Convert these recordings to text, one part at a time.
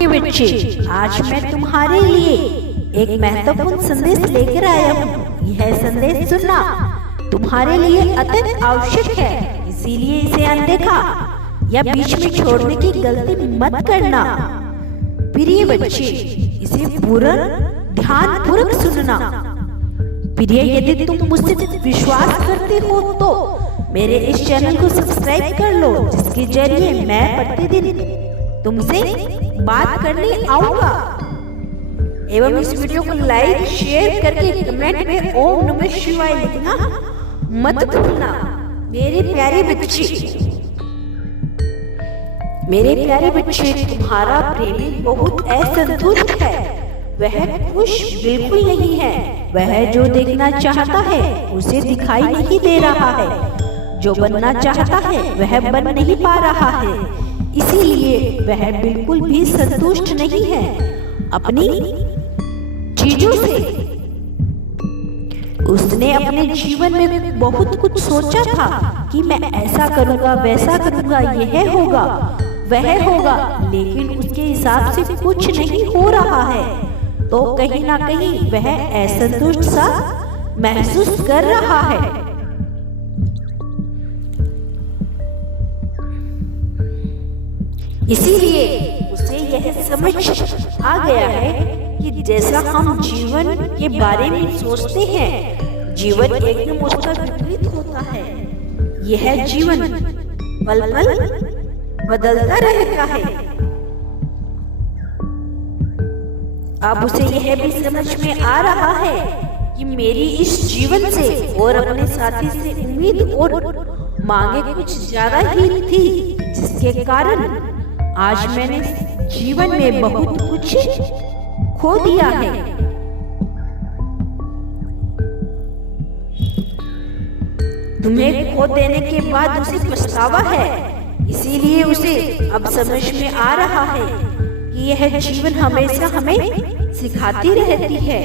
बच्चे, आज मैं तुम्हारे लिए एक महत्वपूर्ण संदेश लेकर आया हूँ। यह संदेश सुनना तुम्हारे लिए अत्यंत आवश्यक है, इसीलिए इसे अनदेखा या बीच में छोड़ने की गलती मत करना। प्रिय बच्चे, इसे पूरा ध्यानपूर्वक सुनना। प्रिय, यदि तुम मुझसे विश्वास करते हो तो मेरे इस चैनल को सब्सक्राइब कर लो, जिसके जरिए मैं प्रतिदिन तुमसे बात करने आऊंगा। एवं इस वीडियो को लाइक शेयर करके कमेंट में ओम नमः शिवाय लिखना मत भूलना। मेरे प्यारे बच्चे, तुम्हारा प्रेमी बहुत असंतुष्ट है। वह खुश बिल्कुल नहीं है। वह जो देखना चाहता है उसे दिखाई नहीं दे रहा है। जो बनना चाहता है वह बन नहीं पा रहा है। इसीलिए वह बिल्कुल भी संतुष्ट नहीं है अपनी चीजों से। उसने अपने जीवन में बहुत कुछ सोचा था कि मैं ऐसा करूंगा, वैसा करूंगा, यह होगा, वह होगा, लेकिन उसके हिसाब से कुछ नहीं हो रहा है। तो कहीं ना कहीं वह असंतुष्ट सा महसूस कर रहा है। इसीलिए उसे यह समझ आ गया है कि जैसा हम जीवन के बारे में सोचते हैं, जीवन एकदम उसका विपरीत होता है। यह जीवन पल पल बदलता रहता है। अब उसे यह भी समझ में आ रहा है कि मेरी इस जीवन से और अपने साथी से उम्मीद और मांगे कुछ ज्यादा ही थी, जिसके कारण आज मैंने जीवन में बहुत कुछ खो दिया है। तुम्हें खो देने के बाद उसे पछतावा है। इसीलिए उसे अब समझ में आ रहा है कि यह जीवन हमेशा हमें सिखाती रहती है,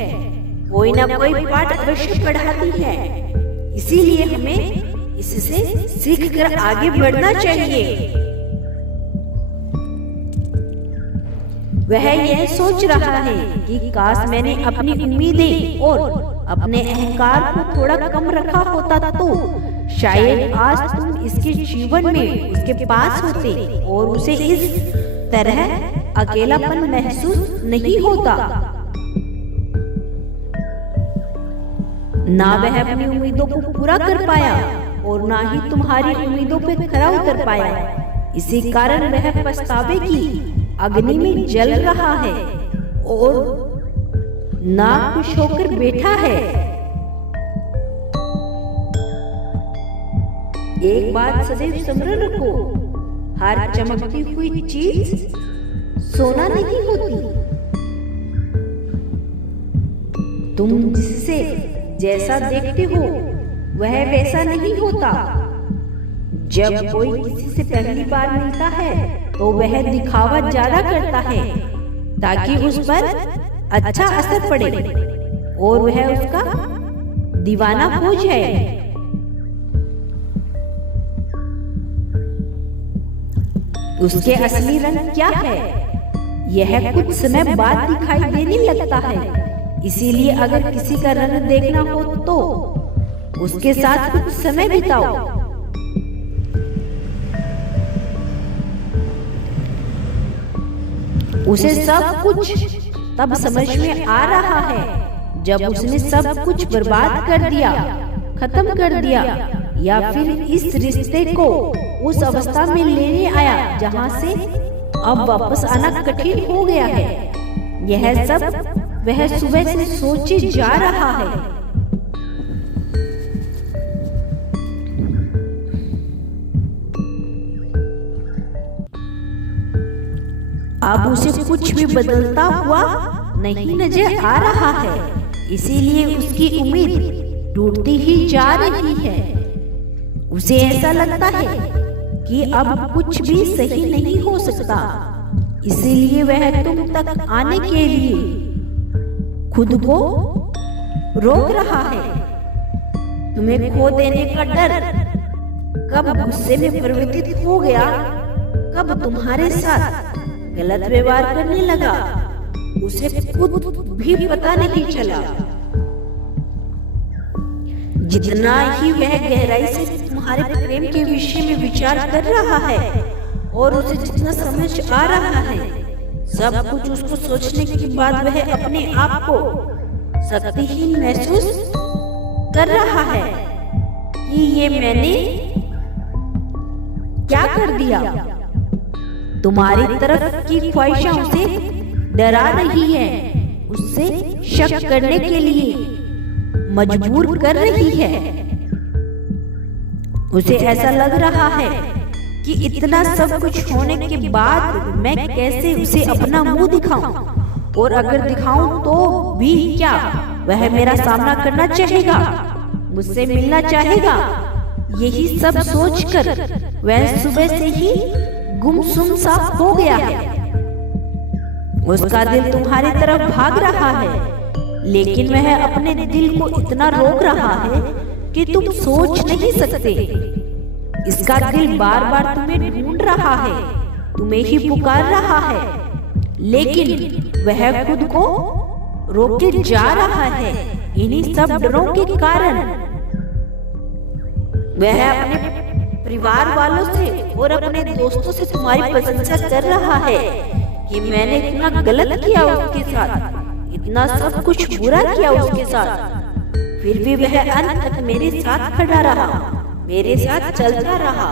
कोई ना कोई पाठ अवश्य पढ़ाती है। इसीलिए हमें इससे सीखकर आगे बढ़ना चाहिए। वह यह सोच रहा है कि काश मैंने अपनी उम्मीदें और अपने अहंकार को थोड़ा कम रखा होता तो शायद आज तुम इसके जीवन में उसके पास होते और उसे इस तरह अकेलापन महसूस नहीं होता। ना वह अपनी उम्मीदों को पूरा कर पाया और ना ही तुम्हारी उम्मीदों पर खरा उतर पाया। इसी कारण वह पछतावे की अग्नि में जल रहा है और ना खुश होकर बैठा है। एक बात सदैव स्मरण रखो, हर चमकती हुई चीज सोना नहीं होती। तुम जिससे जैसा देखते हो वह वैसा नहीं होता। जब कोई किसी से पहली बार मिलता है तो वह दिखावा ज्यादा करता है ताकि उस पर अच्छा असर पड़े और वह उसका दीवाना हो जाए। उसके असली रंग क्या है यह कुछ समय बाद दिखाई देने लगता है। इसीलिए अगर किसी का रंग देखना हो तो उसके साथ कुछ समय बिताओ। उसे सब कुछ तब समझ में आ रहा है जब उसने सब कुछ बर्बाद कर दिया, खत्म कर दिया, या फिर इस रिश्ते को उस अवस्था में लेने आया जहां से अब वापस आना कठिन हो गया है। यह सब वह सुबह से सोचे जा रहा है। अब उसे कुछ भी बदलता हुआ नहीं नजर आ रहा है। इसीलिए उसकी उम्मीद टूटती ही जा रही है। उसे ऐसा लगता है कि अब कुछ भी सही नहीं हो सकता। इसीलिए वह तुम तक आने के लिए खुद को रोक रहा है। तुम्हें खो देने का डर कब गुस्से में परिवर्तित हो गया, कब तुम्हारे साथ गलत व्यवहार करने लगा। उसे खुद भी पता नहीं चला। जितना ही वह गहराई से तुम्हारे प्रेम के विषय में विचार कर रहा है और उसे जितना समझ आ रहा है, सब कुछ उसको सोचने के बाद वह अपने आप को शक्तिहीन महसूस कर रहा है कि ये मैंने क्या कर दिया। तुम्हारी तरफ की ख्वाहिशें उसे डरा रही है, उससे शक करने के लिए मजबूर कर रही है। उसे ऐसा लग रहा है कि इतना सब कुछ होने के बाद मैं कैसे उसे अपना मुंह दिखाऊं, और अगर दिखाऊं तो भी क्या वह मेरा सामना करना चाहेगा, मुझसे मिलना चाहेगा। यही सब सोचकर वह सुबह से ही गुमसुम सा हो गया है। उसका दिल तुम्हारी तरफ भाग रहा है, लेकिन वह अपने दिल को इतना रोक रहा है कि तुम सोच नहीं सकते। इसका दिल बार बार तुम्हें ढूंढ रहा है, तुम्हें ही पुकार रहा है, लेकिन वह खुद को रोके जा रहा है। इन्हीं सब डरों के कारण वह अपने परिवार वालों से और अपने दोस्तों से तुम्हारी प्रशंसा कर रहा है कि मैंने इतना गलत किया उसके साथ, इतना सब कुछ बुरा किया उसके साथ, फिर भी वह अंत तक मेरे साथ खड़ा रहा, मेरे साथ चलता रहा।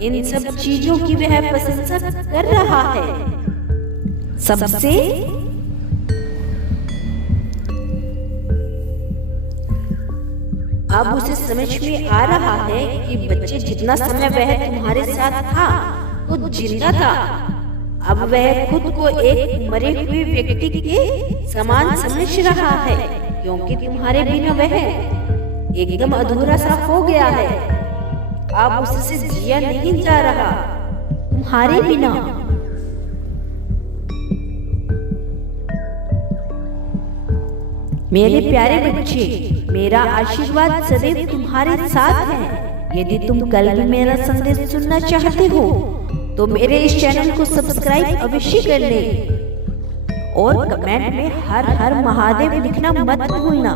इन सब चीजों की वह प्रशंसा कर रहा है। सबसे अब उसे समझ में आ रहा है कि बच्चे जितना समय वह तुम्हारे साथ था वो जिंदा था, अब वह खुद को एक मरे हुए व्यक्ति के समान समझ रहा है, क्योंकि तुम्हारे बिना वह एकदम अधूरा सा हो गया है। अब उससे जिया नहीं जा रहा तुम्हारे बिना। मेरे प्यारे बच्चे, मेरा आशीर्वाद सदैव तुम्हारे साथ है। यदि तुम कल भी मेरा संदेश सुनना चाहते हो तो मेरे इस चैनल को सब्सक्राइब अवश्य कर लें और कमेंट में हर हर महादेव लिखना मत भूलना।